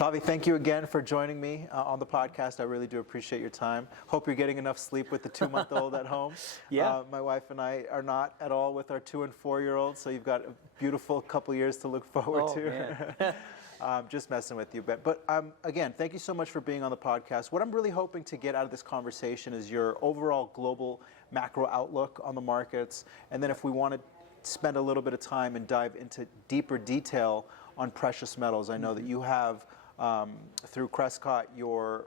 Tavi, thank you again for joining me on the podcast. I really do appreciate your time. Hope you're getting enough sleep with the 2-month-old at home. Yeah. My wife and I are not at all with our 2- and 4-year-olds, so you've got a beautiful couple years to look forward to. Just messing with you. But again, thank you so much for being on the podcast. What I'm really hoping to get out of this conversation is your overall global macro outlook on the markets. And then if we want to spend a little bit of time and dive into deeper detail on precious metals. I know that you have, through Crescat, your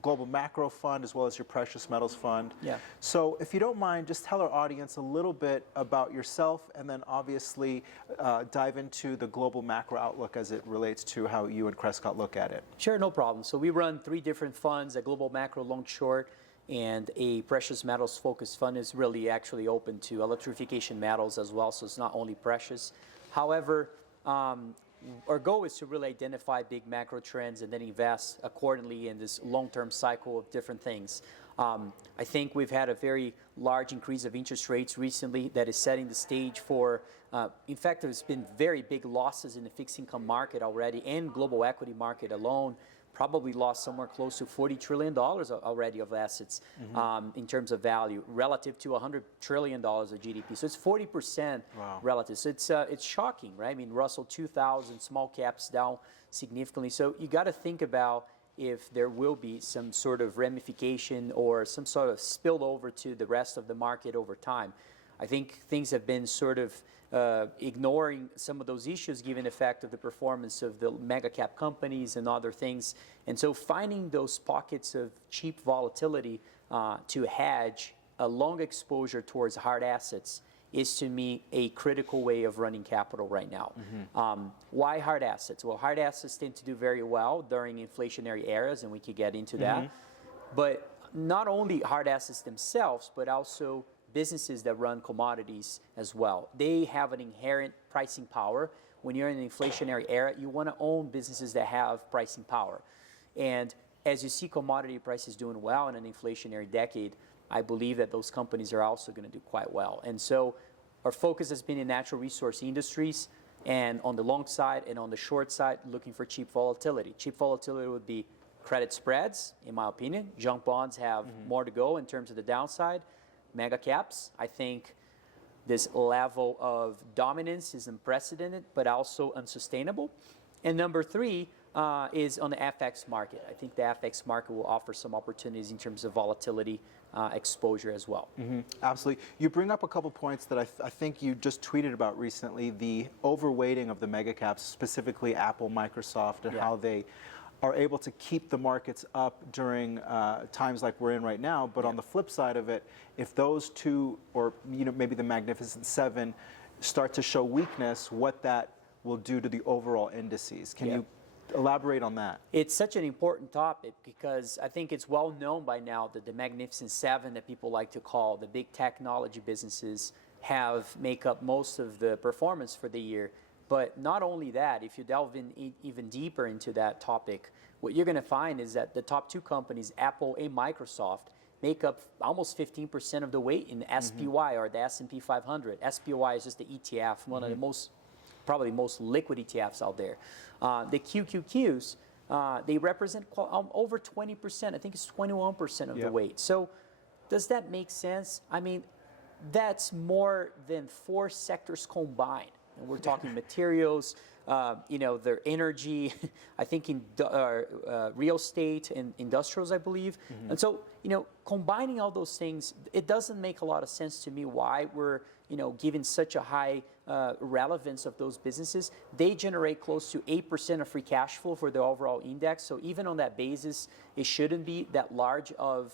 global macro fund as well as your precious metals fund. Yeah. So if you don't mind, just tell our audience a little bit about yourself and then obviously dive into the global macro outlook as it relates to how you and Crescat look at it. Sure, no problem. So we run 3 different funds, a global macro long short, and a precious metals focused fund is really actually open to electrification metals as well, so it's not only precious. However, our goal is to really identify big macro trends and then invest accordingly in this long-term cycle of different things. I think we've had a very large increase of interest rates recently that is setting the stage for, in fact, there's been very big losses in the fixed income market already and global equity market alone. Probably lost somewhere close to $40 trillion already of assets in terms of value relative to $100 trillion of GDP. So it's 40% relative. So it's shocking, right? I mean, Russell 2000, small caps down significantly. So you got to think about if there will be some sort of ramification or some sort of spillover to the rest of the market over time. I think things have been sort of ignoring some of those issues given the fact of the performance of the mega cap companies and other things. And so finding those pockets of cheap volatility to hedge a long exposure towards hard assets is to me a critical way of running capital right now. Why hard assets? Well, hard assets tend to do very well during inflationary eras, and we could get into that. But not only hard assets themselves, but also businesses that run commodities as well. They have an inherent pricing power. When you're in an inflationary era, you want to own businesses that have pricing power. And as you see commodity prices doing well in an inflationary decade, I believe that those companies are also going to do quite well. And so our focus has been in natural resource industries, and on the long side and on the short side, looking for cheap volatility. Cheap volatility would be credit spreads, in my opinion. Junk bonds have more to go in terms of the downside. Mega caps, I think this level of dominance is unprecedented, but also unsustainable. And number 3 is on the FX market. I think the FX market will offer some opportunities in terms of volatility exposure as well. Absolutely. You bring up a couple points that I think you just tweeted about recently, the overweighting of the mega caps, specifically Apple, Microsoft, and how they are able to keep the markets up during times like we're in right now. But on the flip side of it, if those two, or maybe the Magnificent Seven, start to show weakness, what that will do to the overall indices. Can you elaborate on that? It's such an important topic because I think it's well known by now that the Magnificent Seven, that people like to call the big technology businesses, make up most of the performance for the year. But not only that, if you delve in even deeper into that topic, what you're going to find is that the top 2 companies, Apple and Microsoft, make up almost 15% of the weight in SPY, or the S&P 500. SPY is just the ETF, one of the probably most liquid ETFs out there. The QQQs, they represent over 20%. I think it's 21% of the weight. So does that make sense? I mean, that's more than 4 sectors combined. And we're talking materials, their energy, I think in real estate and industrials, I believe. And so, combining all those things, it doesn't make a lot of sense to me why we're, giving such a high relevance of those businesses. They generate close to 8% of free cash flow for the overall index. So even on that basis, it shouldn't be that large of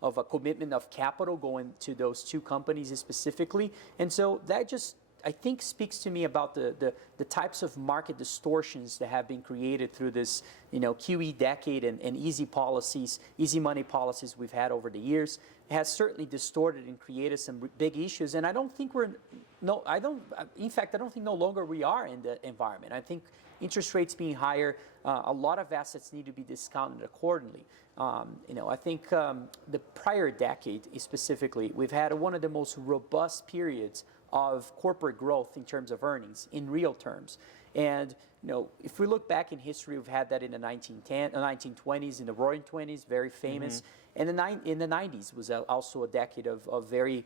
a commitment of capital going to those 2 companies specifically. And so that just, I think, speaks to me about the types of market distortions that have been created through this, QE decade and easy policies, easy money policies we've had over the years. It has certainly distorted and created some big issues. And I don't think in fact, I don't think no longer we are in the environment. I think interest rates being higher, a lot of assets need to be discounted accordingly. I think the prior decade specifically, we've had one of the most robust periods of corporate growth in terms of earnings in real terms. And if we look back in history, we've had that in the 1920s, in the Roaring 20s, very famous. And in the 90s was also a decade of very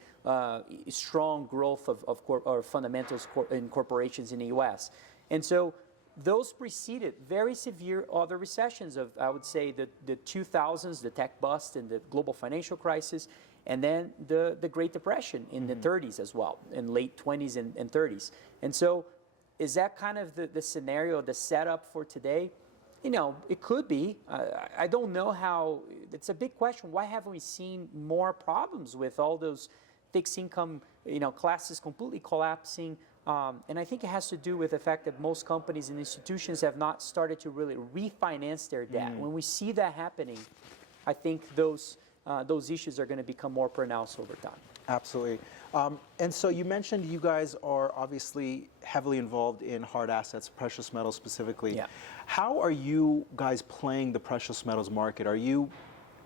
strong growth of fundamentals in corporations in the U.S. And so those preceded very severe other recessions of, I would say, the 2000s, the tech bust and the global financial crisis, and then the Great Depression in the 30s as well, in late 20s and 30s. And so is that kind of the scenario, the setup for today? It could be. I don't know how. It's a big question. Why haven't we seen more problems with all those fixed income classes completely collapsing? And I think it has to do with the fact that most companies and institutions have not started to really refinance their debt. When we see that happening, I think those issues are going to become more pronounced over time. Absolutely. And so you mentioned you guys are obviously heavily involved in hard assets, precious metals specifically. Yeah. How are you guys playing the precious metals market? Are you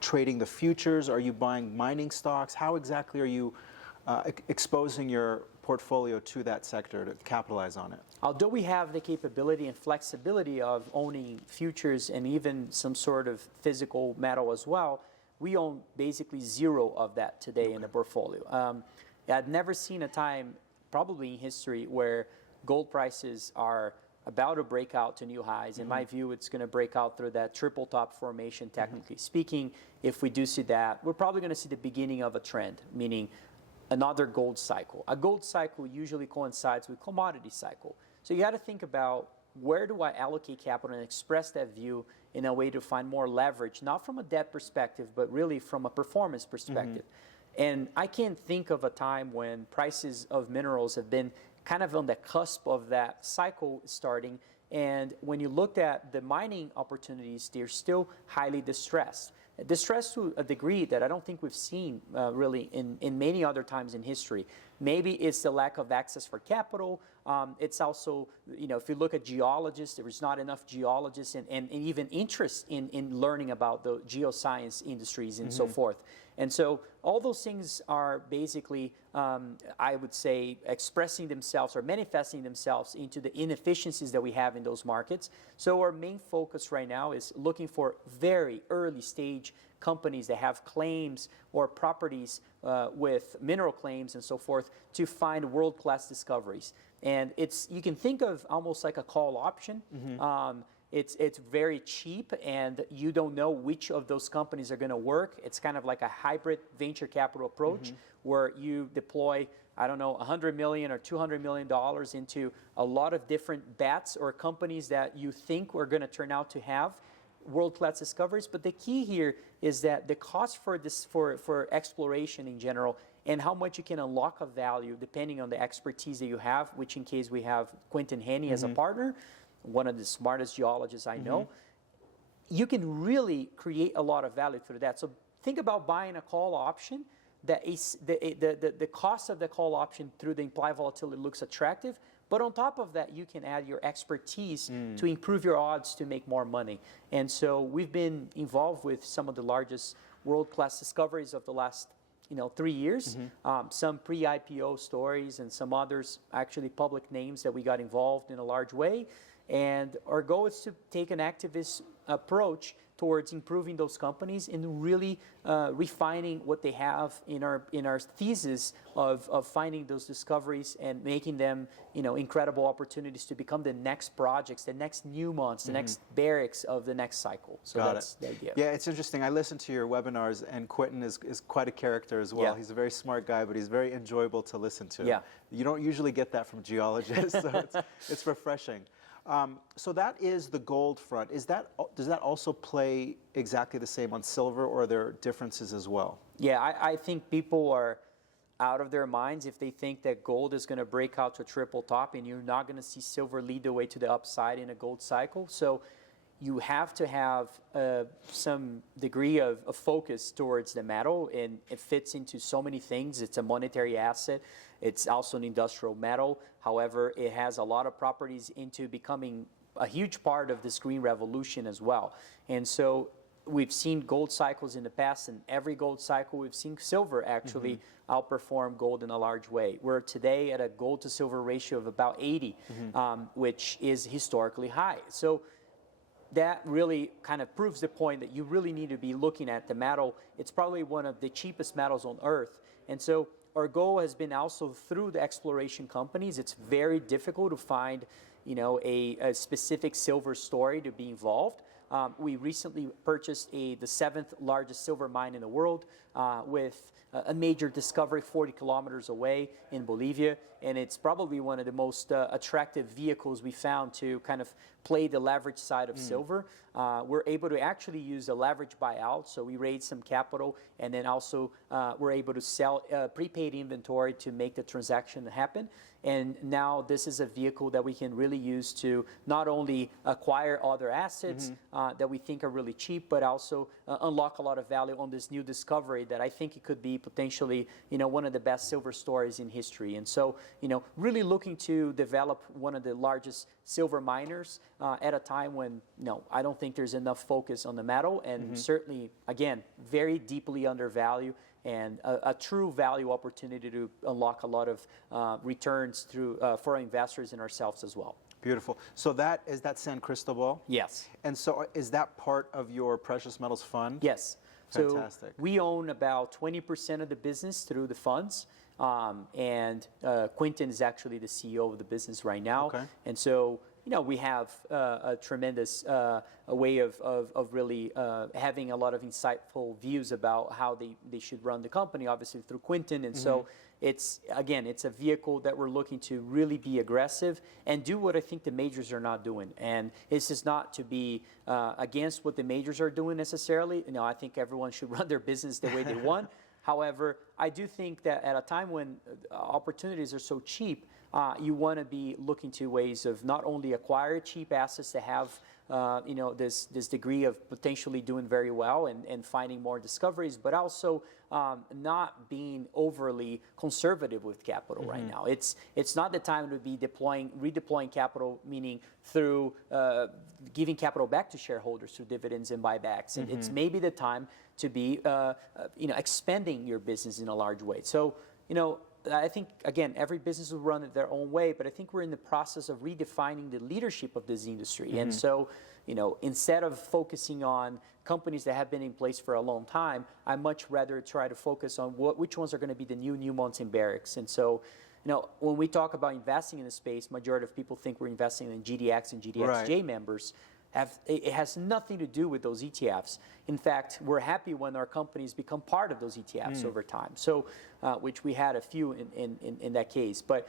trading the futures? Are you buying mining stocks? How exactly are you exposing your portfolio to that sector to capitalize on it? Although we have the capability and flexibility of owning futures and even some sort of physical metal as well, we own basically zero of that today in the portfolio. I've never seen a time, probably in history, where gold prices are about to break out to new highs. In my view, it's going to break out through that triple top formation, technically speaking. If we do see that, we're probably going to see the beginning of a trend, meaning another gold cycle. A gold cycle usually coincides with commodity cycle. So you got to think about, where do I allocate capital and express that view in a way to find more leverage, not from a debt perspective, but really from a performance perspective. And I can't think of a time when prices of minerals have been kind of on the cusp of that cycle starting. And when you look at the mining opportunities, they're still highly distressed. Distressed to a degree that I don't think we've seen really in many other times in history. Maybe it's the lack of access for capital. It's also, if you look at geologists, there is not enough geologists and even interest in learning about the geoscience industries and so forth. And so all those things are basically, I would say, expressing themselves or manifesting themselves into the inefficiencies that we have in those markets. So our main focus right now is looking for very early stage companies that have claims or properties with mineral claims and so forth to find world-class discoveries. And you can think of almost like a call option. It's very cheap, and you don't know which of those companies are going to work. It's kind of like a hybrid venture capital approach where you deploy, I don't know, $100 million or $200 million into a lot of different bets or companies that you think are going to turn out to have world-class discoveries. But the key here is that the cost for this for exploration in general and how much you can unlock of value depending on the expertise that you have, which in case we have Quentin Henney as a partner, one of the smartest geologists I know, you can really create a lot of value through that. So think about buying a call option. The cost of the call option through the implied volatility looks attractive, but on top of that, you can add your expertise to improve your odds to make more money. And so we've been involved with some of the largest world-class discoveries of the last 3 years, some pre-IPO stories and some others, actually public names that we got involved in a large way. And our goal is to take an activist approach towards improving those companies and really refining what they have in our thesis of finding those discoveries and making them incredible opportunities to become the next projects, the next Newmonts, the next Barricks of the next cycle. So that's the idea. Yeah, it's interesting. I listen to your webinars, and Quentin is quite a character as well. Yeah. He's a very smart guy, but he's very enjoyable to listen to. Yeah. You don't usually get that from geologists, so it's refreshing. So that is the gold front. Does that also play exactly the same on silver, or are there differences as well? Yeah, I think people are out of their minds if they think that gold is going to break out to a triple top and you're not going to see silver lead the way to the upside in a gold cycle. So you have to have some degree of focus towards the metal, and it fits into so many things. It's a monetary asset. It's also an industrial metal. However, it has a lot of properties into becoming a huge part of this green revolution as well. And so we've seen gold cycles in the past, and every gold cycle we've seen silver actually outperform gold in a large way. We're today at a gold to silver ratio of about 80, which is historically high. So that really kind of proves the point that you really need to be looking at the metal. It's probably one of the cheapest metals on earth. And so our goal has been also through the exploration companies. It's very difficult to find, a specific silver story to be involved. We recently purchased the 7th largest silver mine in the world with a major discovery 40 kilometers away in Bolivia. And it's probably one of the most attractive vehicles we found to kind of play the leverage side of silver. We're able to actually use a leverage buyout. So we raised some capital, and then also we're able to sell prepaid inventory to make the transaction happen. And now this is a vehicle that we can really use to not only acquire other assets that we think are really cheap, but also unlock a lot of value on this new discovery that I think it could be potentially, one of the best silver stories in history. And so, really looking to develop one of the largest silver miners at a time when, I don't think there's enough focus on the metal, and certainly, again, very deeply undervalued, and a true value opportunity to unlock a lot of returns through for our investors and ourselves as well. Beautiful. So is that San Cristobal? Yes. And so is that part of your precious metals fund? Yes. Fantastic. So we own about 20% of the business through the funds. And Quentin is actually the CEO of the business right now. Okay. And so, we have a tremendous way of really having a lot of insightful views about how they should run the company, obviously through Quentin. And so it's a vehicle that we're looking to really be aggressive and do what I think the majors are not doing. And it's just not to be against what the majors are doing necessarily. I think everyone should run their business the way they want. However, I do think that at a time when opportunities are so cheap, you want to be looking to ways of not only acquire cheap assets to have this degree of potentially doing very well and finding more discoveries, but also not being overly conservative with capital right now. It's not the time to be redeploying capital, meaning through giving capital back to shareholders through dividends and buybacks. And it's maybe the time to be expanding your business in a large way. So, I think, again, every business will run it their own way, but I think we're in the process of redefining the leadership of this industry. And so, instead of focusing on companies that have been in place for a long time, I much rather try to focus on which ones are going to be the new Newmonts and Barricks. And so, when we talk about investing in the space, majority of people think we're investing in GDX and GDXJ members. It has nothing to do with those ETFs. In fact, we're happy when our companies become part of those ETFs over time. So, which we had a few in that case. But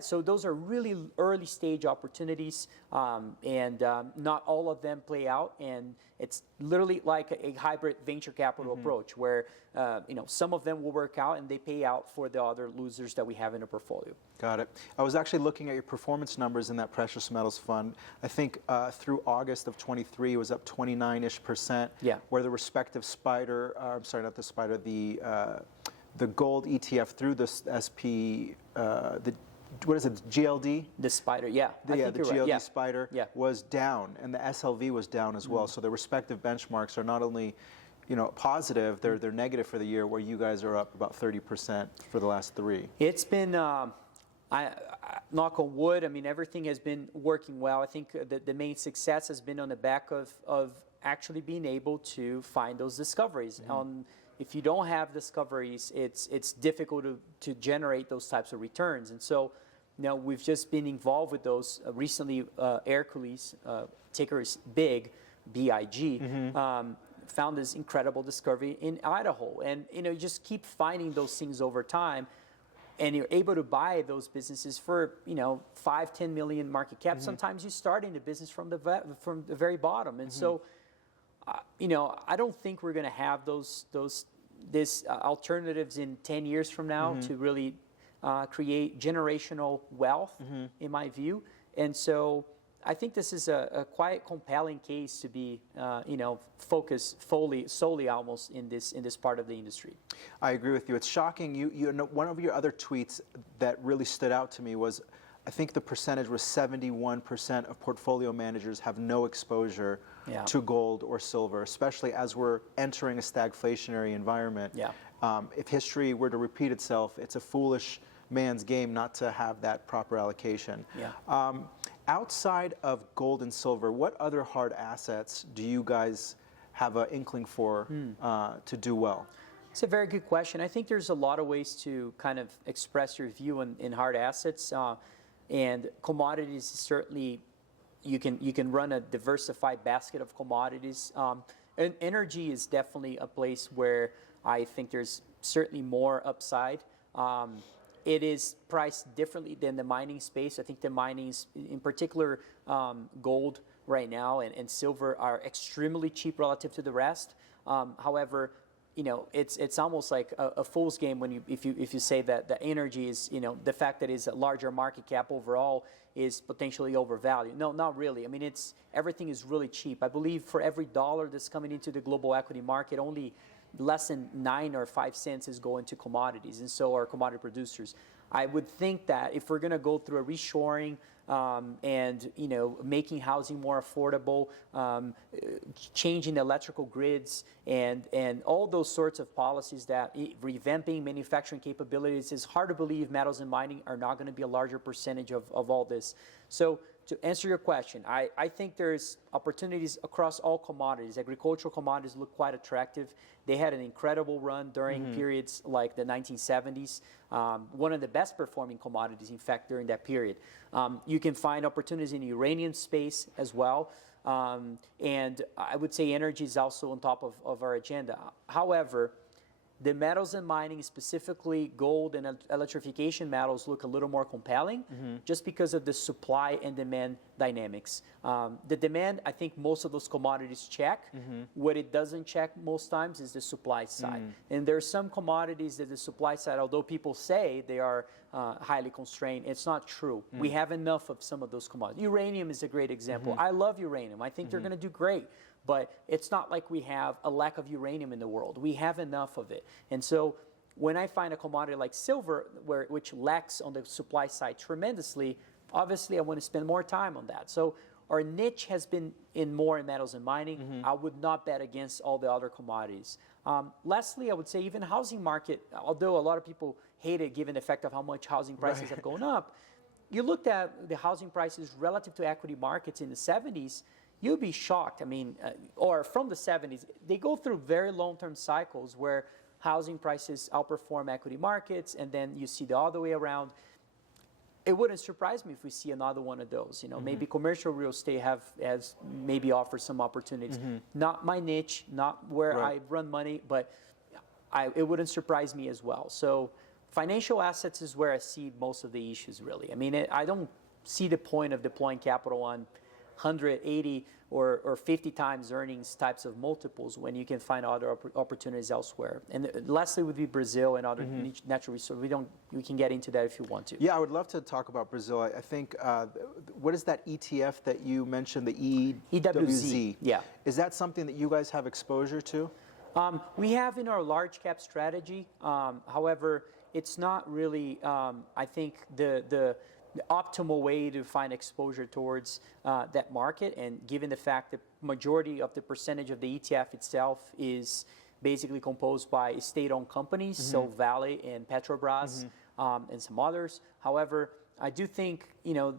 so those are really early stage opportunities, and not all of them play out. And it's literally like a hybrid venture capital approach, where some of them will work out and they pay out for the other losers that we have in a portfolio. Got it. I was actually looking at your performance numbers in that precious metals fund. I think through August of 23, it was up 29-ish%. Yeah. Where the respective the gold ETF through the SP, what is it, GLD? The Spider, yeah. The GLD right. Spider Yeah. was down, and the SLV was down as well. So the respective benchmarks are not only positive, they're negative for the year, where you guys are up about 30% for the last 3. It's been, knock on wood, everything has been working well. I think the main success has been on the back of actually being able to find those discoveries. If you don't have discoveries, it's difficult to generate those types of returns. And so, we've just been involved with those. Recently, Hercules, ticker is BIG, B-I-G, found this incredible discovery in Idaho. And, you just keep finding those things over time, and you're able to buy those businesses for, 5-10 million market cap. Sometimes you start in the business from the very bottom. And so, I don't think we're going to have these alternatives in 10 years from now to really create generational wealth, in my view. And so I think this is a quite compelling case to be, focused solely almost in this part of the industry. I agree with you. It's shocking. One of your other tweets that really stood out to me was, I think the percentage was 71% of portfolio managers have no exposure to gold or silver, especially as we're entering a stagflationary environment. Yeah. If history were to repeat itself, it's a foolish man's game not to have that proper allocation. Yeah. Outside of gold and silver, what other hard assets do you guys have an inkling for to do well? It's a very good question. I think there's a lot of ways to kind of express your view in hard assets, and commodities certainly. You can run a diversified basket of commodities. And energy is definitely a place where I think there's certainly more upside. It is priced differently than the mining space. I think the mining, in particular, gold right now and silver are extremely cheap relative to the rest. However, it's almost like a fool's game when if you say that the energy is, the fact that it's a larger market cap overall is potentially overvalued. No, not really. I mean, everything is really cheap. I believe for every dollar that's coming into the global equity market, only less than 9 or 5 cents is going to commodities, and so are commodity producers. I would think that if we're going to go through a reshoring and making housing more affordable, changing the electrical grids, and all those sorts of policies that revamping manufacturing capabilities, it's hard to believe metals and mining are not going to be a larger percentage of all this. So to answer your question, I think there's opportunities across all commodities. Agricultural commodities look quite attractive. They had an incredible run during periods like the 1970s. One of the best performing commodities, in fact, during that period. You can find opportunities in the uranium space as well. And I would say energy is also on top of our agenda. However, the metals and mining, specifically gold and electrification metals, look a little more compelling just because of the supply and demand dynamics. The demand, I think most of those commodities check. What it doesn't check most times is the supply side. And there are some commodities that the supply side, although people say they are highly constrained, it's not true. We have enough of some of those commodities. Uranium is a great example. I love uranium. I think they're going to do great. But it's not like we have a lack of uranium in the world. We have enough of it. And so when I find a commodity like silver, which lacks on the supply side tremendously, obviously I want to spend more time on that. So our niche has been in metals and mining. I would not bet against all the other commodities. Lastly, I would say even housing market, although a lot of people hate it given the fact of how much housing prices have gone up, you looked at the housing prices relative to equity markets in the 70s, you'd be shocked. I mean, or from the 70s, they go through very long-term cycles where housing prices outperform equity markets, and then you see the other way around. It wouldn't surprise me if we see another one of those. Maybe commercial real estate has maybe offers some opportunities. Not my niche, not where I run money, but it wouldn't surprise me as well. So financial assets is where I see most of the issues, really. I mean, I don't see the point of deploying capital on 180 or 50 times earnings types of multiples when you can find other opportunities elsewhere. And lastly would be Brazil and other natural resources. We can get into that if you want to. Yeah, I would love to talk about Brazil. I think, what is that ETF that you mentioned, the EWZ? Yeah. Is that something that you guys have exposure to? We have in our large cap strategy. However, it's not really, I think, the optimal way to find exposure towards that market, and given the fact that majority of the percentage of the ETF itself is basically composed by state-owned companies, so Vale and Petrobras and some others. However, I do think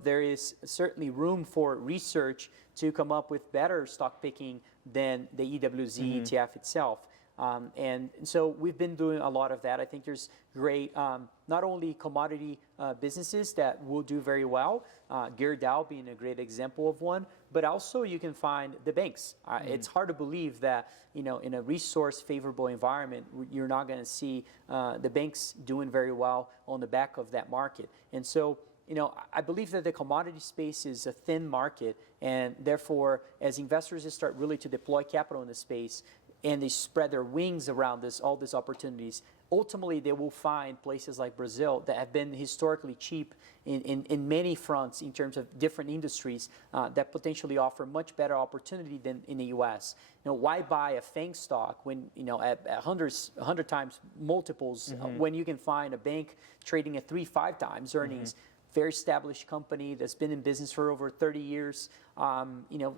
there is certainly room for research to come up with better stock picking than the EWZ ETF itself. And so we've been doing a lot of that. I think there's great, not only commodity businesses that will do very well, Gerdau being a great example of one, but also you can find the banks. It's hard to believe that, in a resource favorable environment, you're not going to see the banks doing very well on the back of that market. And so, I believe that the commodity space is a thin market, and therefore, as investors start really to deploy capital in the space, and they spread their wings around all these opportunities, ultimately they will find places like Brazil that have been historically cheap in many fronts in terms of different industries that potentially offer much better opportunity than in the U.S. Why buy a FANG stock when, at 100 times multiples when you can find a bank trading at 3-5 times earnings? very established company that's been in business for over 30 years.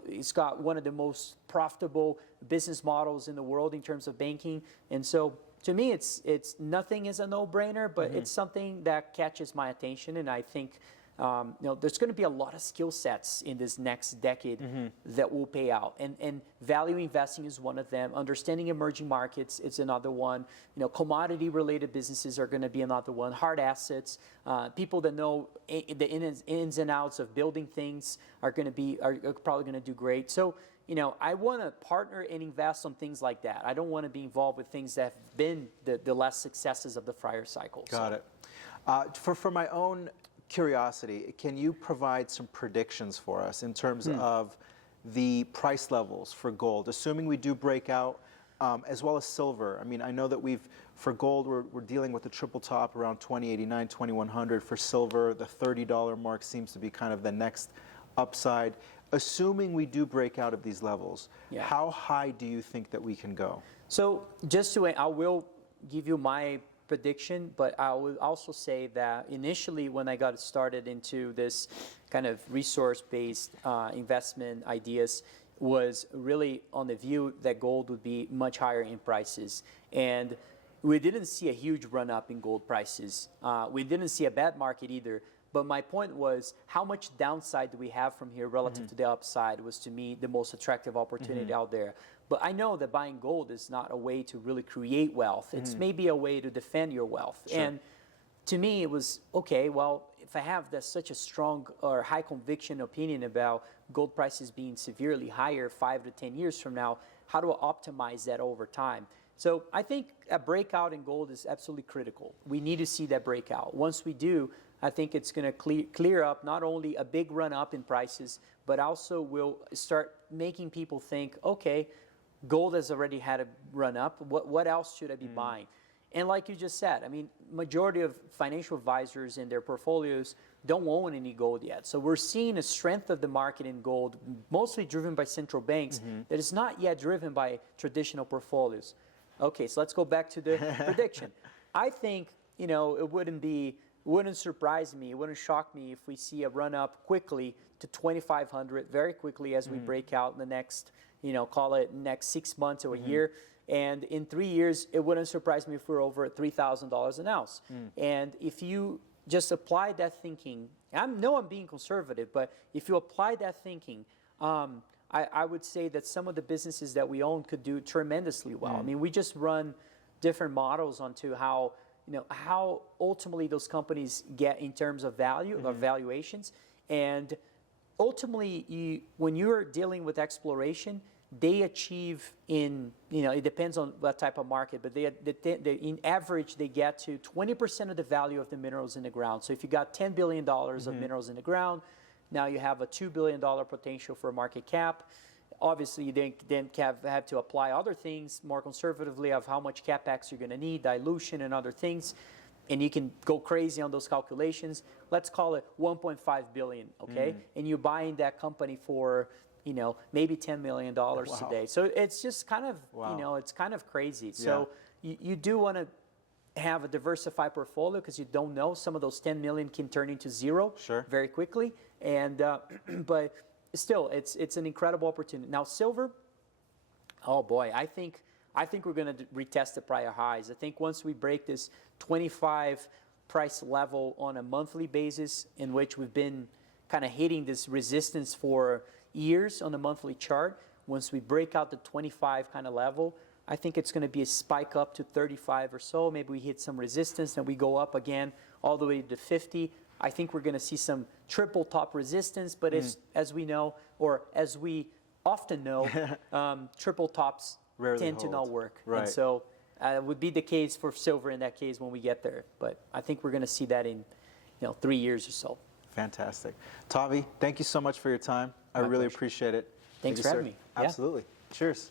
It's got one of the most profitable business models in the world in terms of banking. And so to me, it's nothing is a no-brainer, but it's something that catches my attention. And I think there's going to be a lot of skill sets in this next decade that will pay out. And value investing is one of them. Understanding emerging markets is another one. Commodity-related businesses are going to be another one. Hard assets, people that know the ins and outs of building things are probably going to do great. So, I want to partner and invest on things like that. I don't want to be involved with things that have been the less successes of the prior cycle. Got it. For my own curiosity, can you provide some predictions for us in terms of the price levels for gold, assuming we do break out, as well as silver? I mean, I know that for gold, we're dealing with the triple top around 2089, 2100. For silver, the $30 mark seems to be kind of the next upside. Assuming we do break out of these levels, how high do you think that we can go? So I will give you my prediction, but I will also say that initially when I got started into this kind of resource-based investment ideas was really on the view that gold would be much higher in prices. And we didn't see a huge run-up in gold prices. We didn't see a bad market either. But my point was, how much downside do we have from here relative to the upside was, to me, the most attractive opportunity out there. But I know that buying gold is not a way to really create wealth. It's maybe a way to defend your wealth. Sure. And to me, it was, okay, well, if I have such a strong or high conviction opinion about gold prices being severely higher 5 to 10 years from now, how do I optimize that over time? So I think a breakout in gold is absolutely critical. We need to see that breakout. Once we do, I think it's going to clear up not only a big run up in prices, but also will start making people think, okay, gold has already had a run up. What else should I be buying? And like you just said, I mean, majority of financial advisors in their portfolios don't own any gold yet. So we're seeing a strength of the market in gold, mostly driven by central banks, that is not yet driven by traditional portfolios. Okay, so let's go back to the prediction. I think, it wouldn't surprise me, it wouldn't shock me if we see a run up quickly to 2,500 very quickly as we break out in the next, call it next 6 months or a year. And in 3 years, it wouldn't surprise me if we're over $3,000 an ounce. And if you just apply that thinking, I know I'm being conservative, but if you apply that thinking, I would say that some of the businesses that we own could do tremendously well. I mean, we just run different models onto how ultimately those companies get in terms of value, of valuations. And ultimately, when you're dealing with exploration, they achieve it depends on what type of market, but in average, they get to 20% of the value of the minerals in the ground. So if you got $10 billion of minerals in the ground, now you have a $2 billion potential for market cap. Obviously, you then have to apply other things more conservatively of how much capex you're going to need, dilution and other things, and you can go crazy on those calculations. Let's call it 1.5 billion, okay? And you're buying that company for, maybe $10 million today. So it's just kind of, it's kind of crazy. Yeah. So you do want to have a diversified portfolio because you don't know. Some of those 10 million can turn into zero very quickly, and but still, it's an incredible opportunity. Now, silver, oh boy, I think we're going to retest the prior highs. I think once we break this 25 price level on a monthly basis, in which we've been kind of hitting this resistance for years on the monthly chart, once we break out the 25 kind of level, I think it's going to be a spike up to 35 or so. Maybe we hit some resistance, and we go up again all the way to 50. I think we're going to see some triple top resistance, but as we know, or as we often know, triple tops rarely tend hold. To not work. Right. And so it would be the case for silver in that case when we get there. But I think we're going to see that in 3 years or so. Fantastic. Tavi, thank you so much for your time. I really appreciate it. Thanks for having me. Absolutely. Cheers.